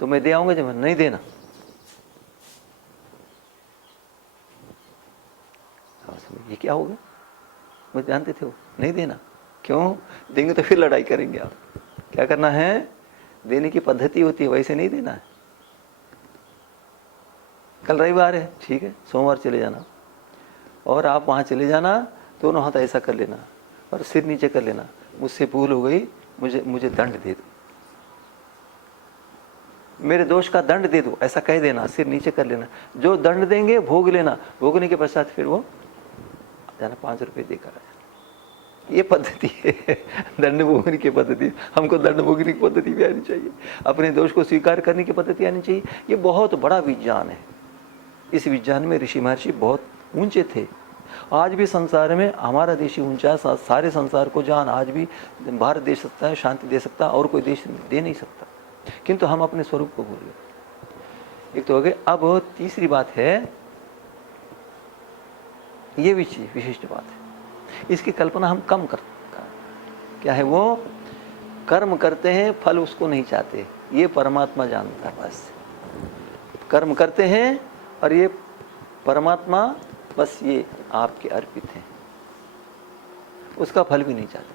तो मैं दे आऊंगा, जब नहीं देना। ये क्या होगा? मुझे जानते थे वो नहीं देना, क्यों देंगे तो फिर लड़ाई करेंगे आप। क्या करना है, देने की पद्धति होती है, वैसे नहीं देना है। कल रविवार है, ठीक है, सोमवार चले जाना, और आप वहां चले जाना, दोनों हाथ ऐसा कर लेना और सिर नीचे कर लेना, मुझसे भूल हो गई, मुझे दंड दे दो, मेरे दोष का दंड दे दो, ऐसा कह देना, सिर नीचे कर लेना। जो दंड देंगे भोग लेना, भोगने के पश्चात फिर वो जाना 5 रुपये देकर आ जाना। ये पद्धति है दंड भोगने की पद्धति। हमको दंड भोगने की पद्धति भी आनी चाहिए, अपने दोष को स्वीकार करने की पद्धति आनी चाहिए। ये बहुत बड़ा विज्ञान है। इस विज्ञान में ऋषि महर्षि बहुत ऊंचे थे। आज भी संसार में हमारा देश ही ऊंचा है। सारे संसार को जान आज भी भारत दे सकता है, शांति दे सकता है, और कोई देश दे नहीं सकता, किंतु हम अपने स्वरूप को भूल गए। एक तो हो गए। अब तीसरी बात है, ये विशिष्ट बात है, इसकी कल्पना हम कम करते। क्या है वो? कर्म करते हैं, फल उसको नहीं चाहते, ये परमात्मा जानता है। बस कर्म करते हैं और ये परमात्मा बस ये आपके अर्पित हैं, उसका फल भी नहीं चाहते।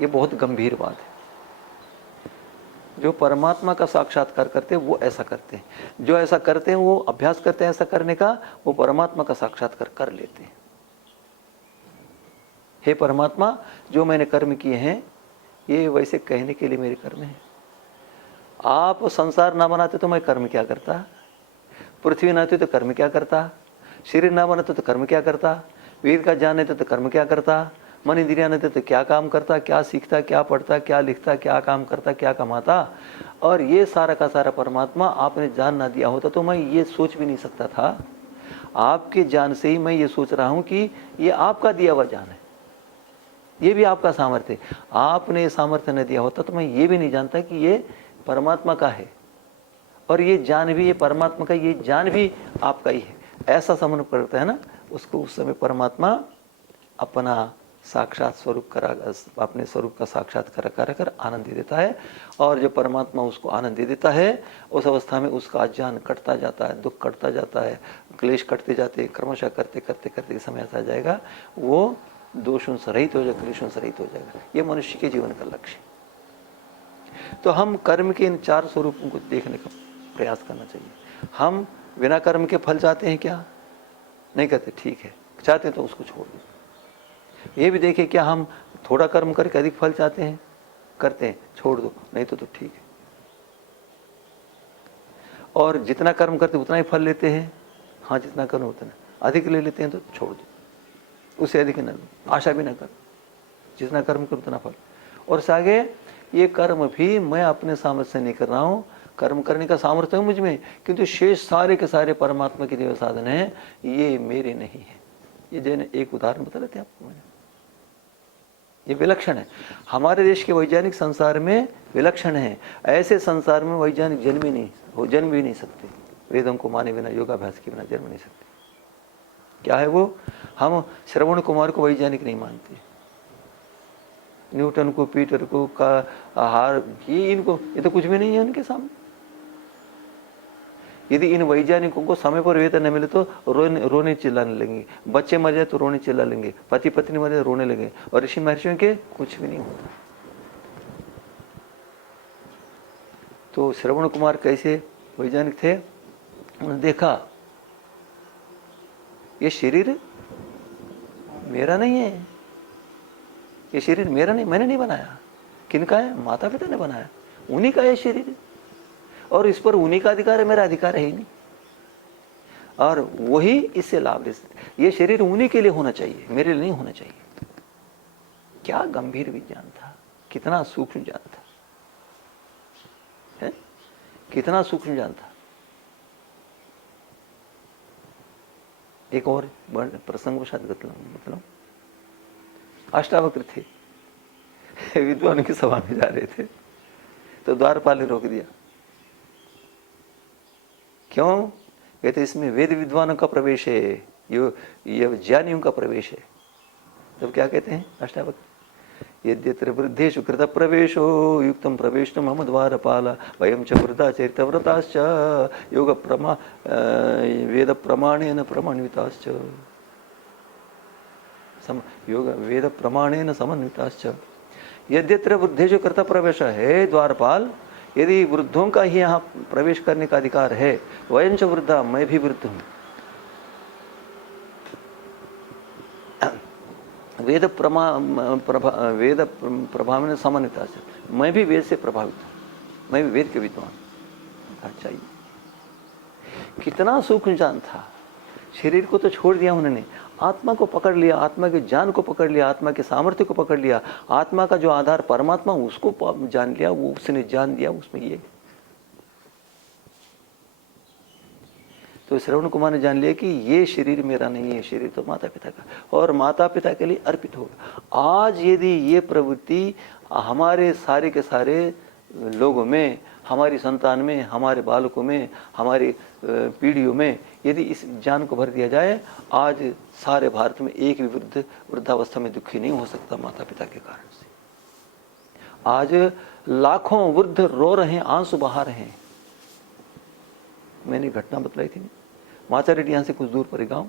ये बहुत गंभीर बात है। जो परमात्मा का साक्षात्कार करते हैं वो ऐसा करते हैं, जो ऐसा करते हैं वो अभ्यास करते हैं ऐसा करने का, वो परमात्मा का साक्षात्कार कर लेते हैं। हे परमात्मा, जो मैंने कर्म किए हैं ये वैसे कहने के लिए मेरे कर्म हैं। आप संसार ना बनाते तो मैं कर्म क्या करता, पृथ्वी ना होती तो कर्म क्या करता, शरीर ना बनाते तो कर्म क्या करता, वेद का ज्ञान नहीं तो कर्म क्या करता, मन इंद्रिया नहीं तो क्या काम करता, क्या सीखता, क्या पढ़ता, क्या लिखता, क्या काम करता, क्या कमाता। और ये सारा का सारा परमात्मा आपने जान ना दिया होता तो मैं ये सोच भी नहीं सकता था। आपके ज्ञान से ही मैं ये सोच रहा हूं कि ये आपका दिया हुआ ज्ञान है, ये भी आपका सामर्थ्य है। आपने सामर्थ्य न दिया होता तो मैं ये भी नहीं जानता कि ये परमात्मा का है, और ये ज्ञान भी ये परमात्मा का, ये ज्ञान भी आपका ही है। ऐसा समझ करता है ना, उसको उस समय परमात्मा अपना साक्षात स्वरूप करा, अपने स्वरूप का साक्षात्कार कर आनंद दे देता है। और जो परमात्मा उसको आनंद दे देता है, उस अवस्था में उसका अज्ञान कटता जाता है, दुख कटता जाता है, क्लेश कटते जाते, क्रमशः करते करते करते समय ऐसा आ जाएगा वो दोषों से रहित हो जाएगा, क्लेशों से रहित हो जाएगा। ये मनुष्य के जीवन का लक्ष्य। तो हम कर्म के इन 4 स्वरूपों को देखने का प्रयास करना चाहिए। हम बिना कर्म के फल चाहते हैं क्या? नहीं कहते, ठीक है, चाहते हैं तो उसको छोड़ दो। ये भी देखें, क्या हम थोड़ा कर्म करके अधिक फल चाहते हैं? करते हैं, छोड़ दो, नहीं तो ठीक है। और जितना कर्म करते उतना ही फल लेते हैं, हाँ जितना कर्म उतना, अधिक ले लेते हैं तो छोड़ दो, उससे अधिक न आशा भी न करो, जितना कर्म करो उतना फल। और सागे ये कर्म भी मैं अपने सामर्थ्य से नहीं कर रहा हूँ, कर्म करने का सामर्थ्य है मुझ में, किंतु शेष सारे के सारे परमात्मा के जो साधन है ये मेरे नहीं है। ये जैसे एक उदाहरण बता लेते हैं आपको मैंने, ये विलक्षण है। हमारे देश के वैज्ञानिक संसार में विलक्षण है। ऐसे संसार में वैज्ञानिक जन्म भी नहीं सकते, वेदों को माने बिना, योगाभ्यास के बिना जन्म नहीं सकते। क्या है वो? हम श्रवण कुमार को वैज्ञानिक नहीं मानते, न्यूटन को, पीटर को, का हार, ये तो कुछ भी नहीं है उनके सामने। यदि इन वैज्ञानिकों को समय पर वेतन न मिले तो रोने चिल्लाने लगेंगे, बच्चे मर जाए तो रोने चिल्ला लेंगे, पति पत्नी मर जाए रोने लगे। और ऋषि महर्षियों के कुछ भी नहीं होता। तो श्रवण कुमार कैसे वैज्ञानिक थे? उन्होंने देखा ये शरीर मेरा नहीं है, ये शरीर मेरा नहीं, मैंने नहीं बनाया। किनका है? माता पिता ने बनाया, उन्हीं का है शरीर, और इस पर उन्हीं का अधिकार है, मेरा अधिकार है ही नहीं। और वही इससे लाभ ले सकते। ये शरीर उन्हीं के लिए होना चाहिए, मेरे लिए नहीं होना चाहिए। क्या गंभीर विज्ञान था, कितना सूक्ष्म ज्ञान था, है? कितना सूक्ष्म ज्ञान था। एक और प्रसंगवशात मतलब अष्टावक्र थे, विद्वान की सभा में जा रहे थे तो द्वारपाल ने रोक दिया। क्यों? कहते इसमें वेद विद्वानों का प्रवेश है, ये ज्ञानियों का प्रवेश है। तब क्या कहते हैं अष्टावक्र? यद्यत्र वृद्धेषु कृत प्रवेशो युक्तं प्रवेशनं मम द्वारपाल वयं च वृद्धा चरितव्रताश्च वेद प्रमाणेन प्रमाणिताश्च योग वेद प्रमाणेन समन्विताश्च। यद्यत्र वृद्धेषु कृत प्रवेश है द्वारपाल, यदि वृद्धों का ही यहाँ प्रवेश करने का अधिकार है, वयं च वृद्धा, मैं भी वृद्ध हूँ, वेद प्रभाव में समन्विता से, मैं भी वेद से प्रभावित हूँ, मैं भी वेद के विद्वान। चाहिए कितना सूक्ष्म ज्ञान था। शरीर को तो छोड़ दिया उन्होंने, आत्मा को पकड़ लिया, आत्मा के ज्ञान को पकड़ लिया, आत्मा के सामर्थ्य को पकड़ लिया, आत्मा का जो आधार परमात्मा उसको जान लिया, वो उसने जान दिया उसमें ये। तो श्रवण कुमार ने जान लिया कि ये शरीर मेरा नहीं है, शरीर तो माता पिता का, और माता पिता के लिए अर्पित होगा। आज यदि ये प्रवृत्ति हमारे सारे के सारे लोगों में, हमारी संतान में, हमारे बालकों में, हमारी पीढ़ियों में यदि इस ज्ञान को भर दिया जाए, आज सारे भारत में एक भी वृद्धावस्था में दुखी नहीं हो सकता माता पिता के कारण से। आज लाखों वृद्ध रो रहे हैं, आंसू बहा रहे हैं। मैंने घटना बतलाई थी, माचा रेड्डी यहाँ से कुछ दूर पर गांव,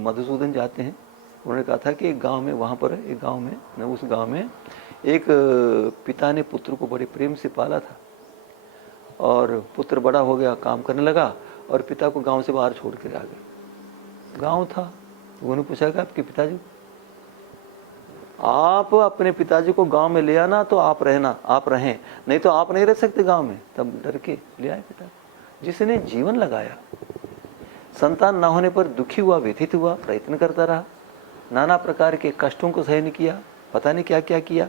मधुसूदन जाते हैं, उन्होंने कहा था कि एक गांव में, वहाँ पर एक गांव में, उस गांव में एक पिता ने पुत्र को बड़े प्रेम से पाला था, और पुत्र बड़ा हो गया, काम करने लगा, और पिता को गांव से बाहर छोड़ कर आ गए। गांव था, तो उन्होंने पूछा कि आपके पिताजी, आप अपने पिताजी को गांव में ले आना तो आप रहना, आप रहें, नहीं तो आप नहीं रह सकते गांव में। तब डर के ले आए पिता, जिसने जीवन लगाया, संतान ना होने पर दुखी हुआ, व्यथित हुआ, प्रयत्न करता रहा, नाना प्रकार के कष्टों को सहन किया, पता नहीं क्या क्या किया,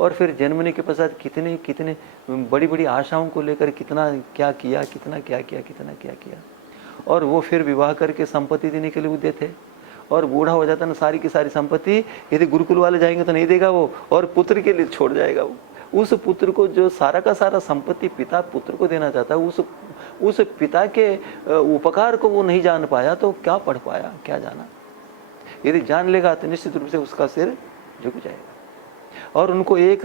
और फिर जन्मने के पश्चात कितने कितने बड़ी बड़ी आशाओं को लेकर कितना क्या किया, कितना क्या किया, कितना क्या किया, और वो फिर विवाह करके संपत्ति देने के लिए उद्यत थे, और बूढ़ा हो जाता ना, सारी की सारी संपत्ति यदि गुरुकुल वाले जाएंगे तो नहीं देगा वो, और पुत्र के लिए छोड़ जाएगा वो। उस पुत्र को जो सारा का सारा संपत्ति पिता पुत्र को देना चाहता है, उस पिता के उपकार को वो नहीं जान पाया, तो क्या पढ़ पाया, क्या जाना। यदि जान लेगा तो निश्चित रूप से उसका सिर झुक जाएगा, और उनको एक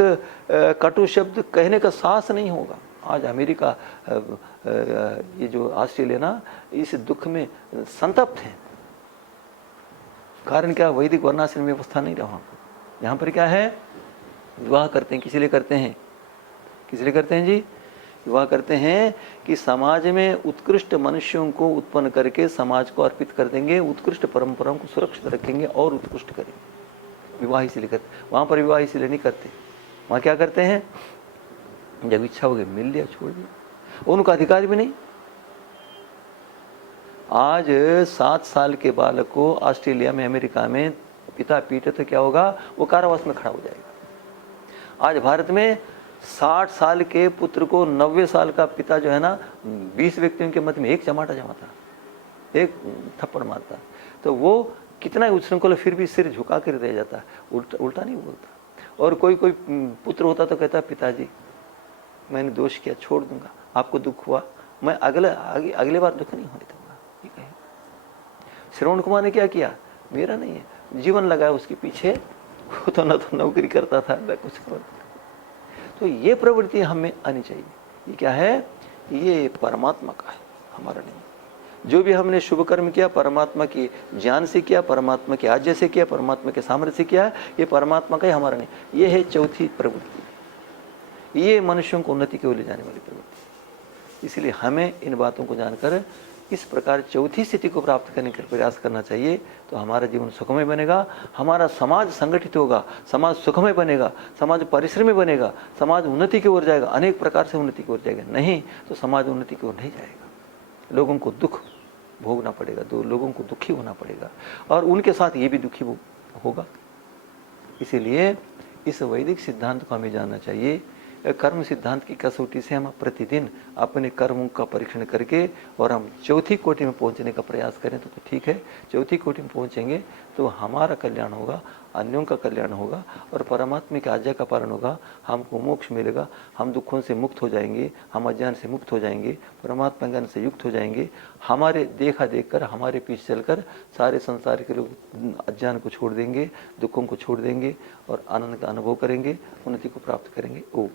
कटु शब्द कहने का साहस नहीं होगा। आज अमेरिका, ये जो ऑस्ट्रेलिया ना, इस दुख में संतप्त है। कारण क्या? वैदिक वर्णाश्रम व्यवस्था नहीं रहा। यहाँ पर क्या है, विवाह करते हैं, किसी लिए करते हैं, किस लिए करते हैं जी? विवाह करते हैं कि समाज में उत्कृष्ट मनुष्यों को उत्पन्न करके समाज को अर्पित कर देंगे, उत्कृष्ट परंपराओं को सुरक्षित रखेंगे और उत्कृष्ट करेंगे। विवाह इसीलिए करते, वहाँ पर विवाह इसीलिए नहीं करते। वहाँ क्या करते हैं, जब इच्छा हो गई मिल लिया, छोड़ दिया, उनका अधिकार भी नहीं। आज 7 साल के बालक को ऑस्ट्रेलिया में, अमेरिका में पिता पीटे तो क्या होगा, वो कारावास में खड़ा हो जाएगा। आज भारत में 60 साल के पुत्र को 90 साल का पिता जो है ना, 20 व्यक्तियों के मध्य में एक चमाटा जमाता, एक थप्पड़ मारता, तो वो कितना उच्छृंखल फिर भी सिर झुका कर रह जाता, उल्टा नहीं बोलता। और कोई कोई पुत्र होता तो कहता, पिताजी मैंने दोष किया, छोड़ दूंगा, आपको दुख हुआ, मैं अगले बार दुख नहीं होने दूंगा। श्रवण कुमार ने क्या किया, मेरा नहीं है, जीवन लगाया उसके पीछे, वो तो न तो नौकरी करता था न कुछ करता। तो ये प्रवृत्ति हमें आनी चाहिए। ये क्या है, ये परमात्मा का है, हमारा नहीं। जो भी हमने शुभ कर्म किया परमात्मा की ज्ञान से किया, परमात्मा की आज्ञा से किया, परमात्मा के सामर्थ्य से किया, ये परमात्मा का ही, हमारा नहीं। ये है चौथी प्रवृत्ति, ये मनुष्यों को उन्नति की ओर ले जाने वाली प्रवृत्ति। इसलिए हमें इन बातों को जानकर इस प्रकार चौथी स्थिति को प्राप्त करने का प्रयास करना चाहिए, तो हमारा जीवन सुखमय बनेगा, हमारा समाज संगठित होगा, समाज सुखमय बनेगा, समाज परिश्रमी बनेगा, समाज उन्नति की ओर जाएगा, अनेक प्रकार से उन्नति की ओर जाएगा। नहीं तो समाज उन्नति की ओर नहीं जाएगा, लोगों को दुख भोगना पड़ेगा, लोगों को दुखी होना पड़ेगा, और उनके साथ ये भी दुखी होगा। इसीलिए इस वैदिक सिद्धांत को हमें जानना चाहिए कर्म सिद्धांत की कसौटी से हम प्रतिदिन अपने कर्मों का परीक्षण करके और हम चौथी कोटि में पहुंचने का प्रयास करें तो ठीक है। चौथी कोटि में पहुंचेंगे तो हमारा कल्याण होगा, अन्यों का कल्याण होगा और परमात्मा की आज्ञा का पालन होगा, हमको मोक्ष मिलेगा, हम दुखों से मुक्त हो जाएंगे, हम अज्ञान से मुक्त हो जाएंगे, परमात्मा ज्ञान से युक्त हो जाएंगे। हमारे देखा देखकर, हमारे पीछे चलकर सारे संसार के लोग अज्ञान को छोड़ देंगे, दुखों को छोड़ देंगे और आनंद का अनुभव करेंगे, उन्नति को प्राप्त करेंगे। ओम।